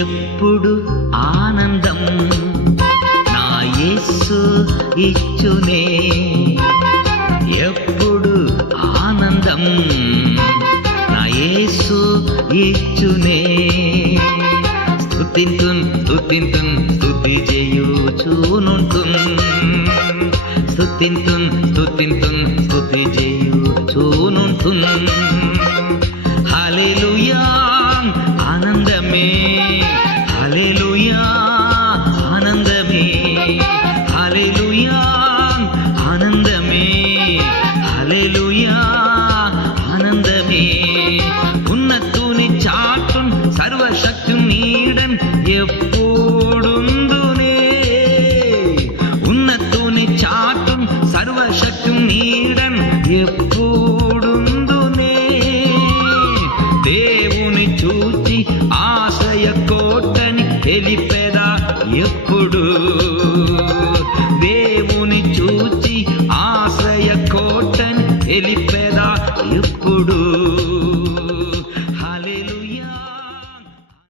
ఎప్పుడు ఆనందం నా యేసు ఇచ్చునే, ఎప్పుడు ఆనందం నా యేసు ఇచ్చునే. స్తుతింతున్ స్తుతింతున్ స్తుతి చేయుచునుంటున్, స్తుతింతున్ స్తుతింతున్ స్తుతి చేయుచునుంటున్. హల్లెలూయా ఆనందమే, హల్లెలూయా ఆనందమే, హల్లెలూయా ఆనందమే, హల్లెలూయా ఆనందమే. ఉన్నతుని చాటున్ సర్వశక్తి నీడన్ ఎప్పుడుందునే, ఉన్నతుని చాటున్ సర్వశక్తి నీడన్ ఎప్పుడుందునే. దేవుని చూచి ఆశయ కోటని తెలిపెదా ఎప్పుడు, దేవుని చూచి ఆశయ కోటని తెలిపెదా ఎప్పుడు.